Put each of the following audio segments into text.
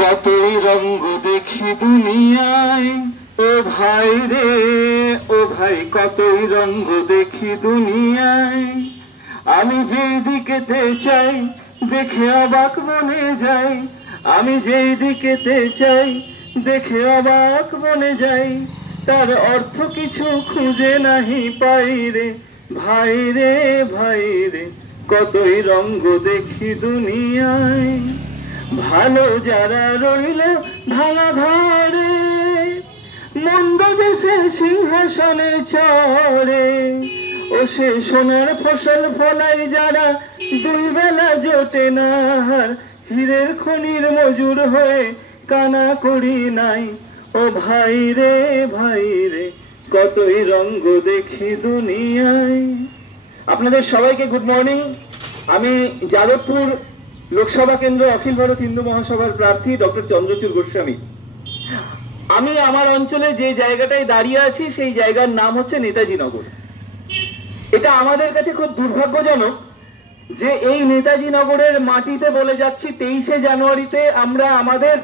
কতই রঙ্গ দেখি দুনিয়ায়, ও ভাই রে ও ভাই, কতই রঙ্গ দেখি দুনিয়ায়। আমি যেই দিকেতে চাই দেখে অবাক মনে যাই, আমি যেই দিকেতে চাই দেখে অবাক মনে যাই। তার অর্থ কিছু খুঁজে নাহি পাই রে ভাই রে ভাই রে, কতই রঙ্গ দেখি দুনিয়ায়। ভালো যারা রইল ভাঙা ঘরে, মন্দ দেশে সিংহাসনে চড়ে, ও সে সোনার ফসল ফলাই যারা দুই বেলা জোটে না হার, হীরের খনির মজুর হয়ে কানা করি নাই। ও ভাই রে ভাই রে, কতই রঙ্গ দেখি দুনিয়ায়। আপনাদের সবাইকে গুড মর্নিং। আমি যাদবপুর লোকসভা কেন্দ্র অখিল ভারত হিন্দু মহাসভার প্রার্থী ডক্টর চন্দ্রচূড় গোস্বামী। আমি আমার অঞ্চলে যে জায়গাটায় দাঁড়িয়ে আছি সেই জায়গার নাম হচ্ছে নেতাজি নগর। এটা আমাদের কাছে খুব দুর্ভাগ্যজনক যে এই নেতাজি নগরের মাটিতে বলে যাচ্ছি 23শে জানুয়ারিতে আমরা আমাদের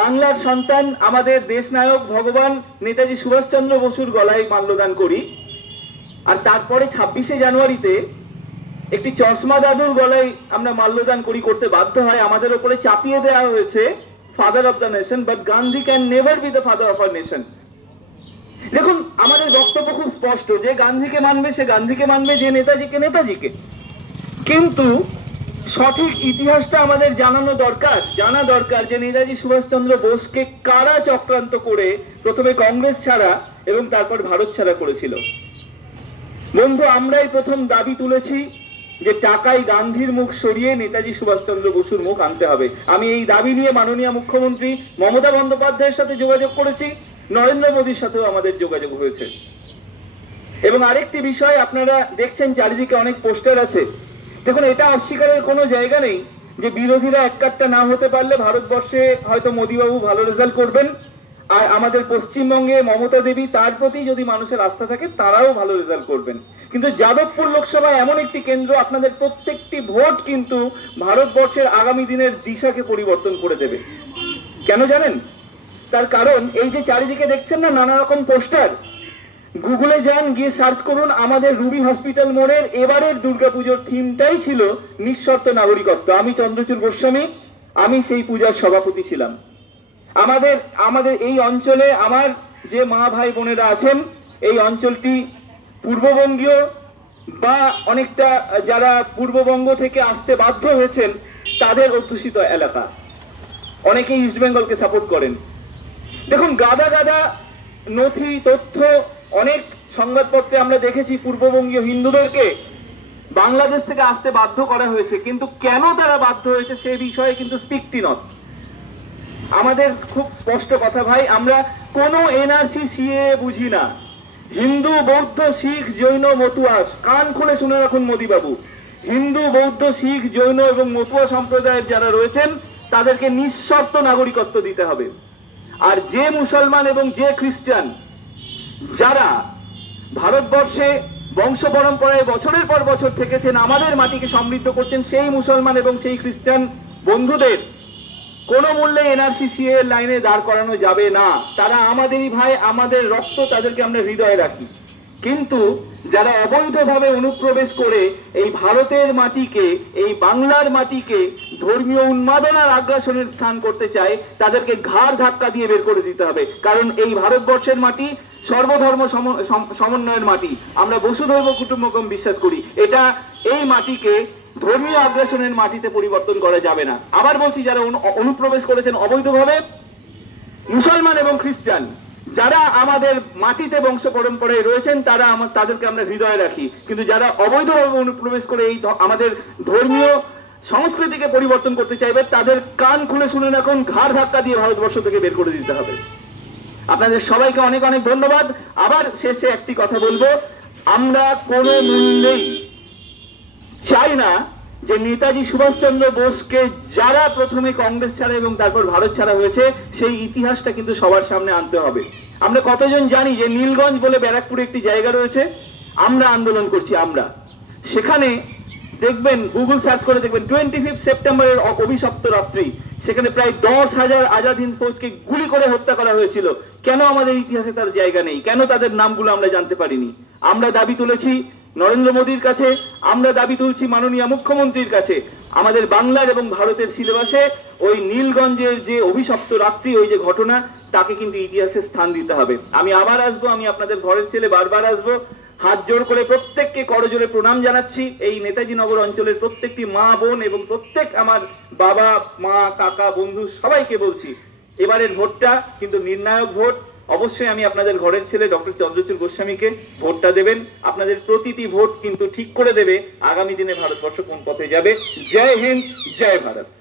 বাংলার সন্তান, আমাদের দেশনায়ক ভগবান নেতাজি সুভাষচন্দ্র বসুর গলায় মাল্যদান করি, আর তারপরে 26শে জানুয়ারিতে একটি চশমা দাদুর গলায় আমরা মাল্যদান করতে বাধ্য হয়। আমাদের উপরে চাপিয়ে দেওয়া হয়েছে father of the nation, but Gandhi can never be the father of our nation. দেখুন, আমাদের বক্তব্য খুব স্পষ্ট, যে গান্ধীকে মানবে সে গান্ধীকে মানবে, যে নেতাজিকে নেতাজিকে। কিন্তু সঠিক ইতিহাসটা আমাদের জানা দরকার যে নেতাজি সুভাষচন্দ্র বোসকে কারা চক্রান্ত করে প্রথমে কংগ্রেস ছাড়া এবং তারপর ভারত ছাড়া করেছিল। বন্ধু, আমরাই প্রথম দাবি তুলেছি যে টাকায় গান্ধীর মুখ সরিয়ে নেতাজি সুভাষচন্দ্র বসুর মুখ আনতে হবে। আমি এই দাবি নিয়ে মাননীয় মুখ্যমন্ত্রী মমতা বন্দ্যোপাধ্যায়ের সাথে যোগাযোগ করেছি, নরেন্দ্র মোদীর সাথেও আমাদের যোগাযোগ হয়েছে। এবং আরেকটি বিষয়, আপনারা দেখছেন চারিদিকে অনেক পোস্টার আছে। দেখুন, এটা অস্বীকারের কোনো জায়গা নেই যে বিরোধীরা এককাট্টা না হতে পারলে ভারতবর্ষে হয়তো মোদীবাবু ভালো রেজাল্ট করবেন, আর আমাদের পশ্চিমবঙ্গে মমতা দেবী, তার প্রতি যদি মানুষের আস্থা থাকে, তারাও ভালো রেজাল্ট করবেন। কিন্তু যাদবপুর লোকসভা এমন একটি কেন্দ্র, আপনাদের প্রত্যেকটি ভোট কিন্তু ভারতবর্ষের আগামী দিনের দিশাকে পরিবর্তন করে দেবে। কেন জানেন? তার কারণ এই যে চারিদিকে দেখছেন না নানা রকম পোস্টার, গুগলে যান, গিয়ে সার্চ করুন। আমাদের রুবি হসপিটাল মোড়ের এবারের দুর্গাপুজোর থিমটাই ছিল নিঃশর্ত নাগরিকত্ব। আমি চন্দ্রচূড় গোস্বামী, আমি সেই পূজার সভাপতি ছিলাম। আমাদের এই অঞ্চলে আমার যে মা ভাই বোনেরা আছেন, এই অঞ্চলটি পূর্ববঙ্গীয় বা অনেকটা যারা পূর্ববঙ্গ থেকে আসতে বাধ্য হয়েছেন তাদের অধ্যুষিত এলাকা। অনেকেই ইস্ট বেঙ্গলকে সাপোর্ট করেন। দেখুন, গাদা গাদা নথি, তথ্য, অনেক সংবাদপত্রে আমরা দেখেছি পূর্ববঙ্গীয় হিন্দুদেরকে বাংলাদেশ থেকে আসতে বাধ্য করা হয়েছে। কিন্তু কেন তারা বাধ্য হয়েছে সে বিষয়ে কিন্তু স্পিকটি নট। আমাদের খুব স্পষ্ট কথা ভাই, আমরা কোনো এনআরসি সিএ বুঝি না। হিন্দু, বৌদ্ধ, শিখ, জৈন, মতুয়া, কান খুলে শুনে রাখুন মোদীবাবু, হিন্দু, বৌদ্ধ, শিখ, জৈন এবং মতুয়া সম্প্রদায়ের যারা রয়েছেন তাদেরকে নিঃশর্ত নাগরিকত্ব দিতে হবে। আর যে মুসলমান এবং যে খ্রিস্টান যারা ভারতবর্ষে বংশ পরম্পরায় বছরের পর বছর থেকেছেন, আমাদের মাটিকে সমৃদ্ধ করছেন, সেই মুসলমান এবং সেই খ্রিস্টান বন্ধুদের কোনো মূল্যে এনআরসি সিএ এর লাইনে দাঁড় করানো যাবে না। তারা আমাদেরই ভাই, আমাদের রক্ত, তাদেরকে আমরা হৃদয়ে রাখি। কিন্তু যারা অবৈধভাবে অনুপ্রবেশ করে এই ভারতের মাটিকে, এই বাংলার মাটিকে ধর্মীয় উন্মাদনার আগ্রাসনের স্থান করতে চায়, তাদেরকে ঘাড় ধাক্কা দিয়ে বের করে দিতে হবে। কারণ এই ভারতবর্ষের মাটি সর্বধর্ম সমন্বয়ের মাটি। আমরা বসুধৈব কুটুম্বকম বিশ্বাস করি। এই মাটিকে ধর্মীয় আগ্রাসনের মাটিতে পরিবর্তন করা যাবে না। আবার বলছি, যারা অনুপ্রবেশ করেছেন অবৈধভাবে, মুসলমান এবং খ্রিস্টান যারা আমাদের মাটিতে বংশ পরম্পরায় রয়েছেন, তাদেরকে আমরা হৃদয়ে রাখি। কিন্তু যারা অবৈধভাবে অনুপ্রবেশ করে এই আমাদের ধর্মীয় সংস্কৃতিকে পরিবর্তন করতে চাইবে, তাদের কান খুলে শুনে রাখুন, ঘাড় ধাক্কা দিয়ে ভারতবর্ষ থেকে বের করে দিতে হবে। আপনাদের সবাইকে অনেক অনেক ধন্যবাদ। আবার শেষে একটি কথা বলবো, আমরা কোনো মূল্যেই চাই না যে নেতাজি সুভাষচন্দ্র বোসকে যারা প্রথমে কংগ্রেস ছাড়া এবং তারপর ভারত ছাড়া হয়েছে, সেই ইতিহাসটা কিন্তু সবার সামনে আনতে হবে। আমরা কতজন জানি যে নীলগঞ্জ বলে ব্যারাকপুরে একটি জায়গা রয়েছে, আমরা আন্দোলন করছি। আমরা সেখানে দেখবেন, গুগল সার্চ করে দেখবেন, 25 সেপ্টেম্বরের অভিশপ্ত রাত্রি সেখানে প্রায় 10,000 আজাদ হিন্দ ফৌজকে গুলি করে হত্যা করা হয়েছিল। কেন আমাদের ইতিহাসে তার জায়গা নেই? কেন তাদের নামগুলো আমরা জানতে পারিনি? আমরা দাবি তুলেছি নরেন্দ্র মোদীর কাছে, আমরা দাবি তুলছি মাননীয় মুখ্যমন্ত্রীর কাছে, আমাদের বাংলার এবং ভারতের সিলেবাসে ওই নীলগঞ্জের যে অভিশপ্ত রাত্রি, ওই যে ঘটনা, তাকে কিন্তু ইতিহাসে স্থান দিতে হবে। আমি আবার আসবো, আমি আপনাদের ঘরের ছেলে, বারবার আসবো। হাত জোর করে প্রত্যেককে করজোরে প্রণাম জানাচ্ছি। এই নেতাজি নগর অঞ্চলের প্রত্যেকটি মা বোন এবং প্রত্যেক আমার বাবা মা কাকা বন্ধু সবাইকে বলছি, এবারের ভোটটা কিন্তু নির্ণায়ক ভোট। অবশ্যই আমি আপনাদের ঘরের ছেলে ডক্টর চন্দ্রচূড় গোস্বামীকে ভোটটা দেবেন। আপনাদের প্রতিটি ভোট কিন্তু ঠিক করে দেবে আগামী দিনে ভারতবর্ষ কোন পথে যাবে। জয় হিন্দ, জয় ভারত।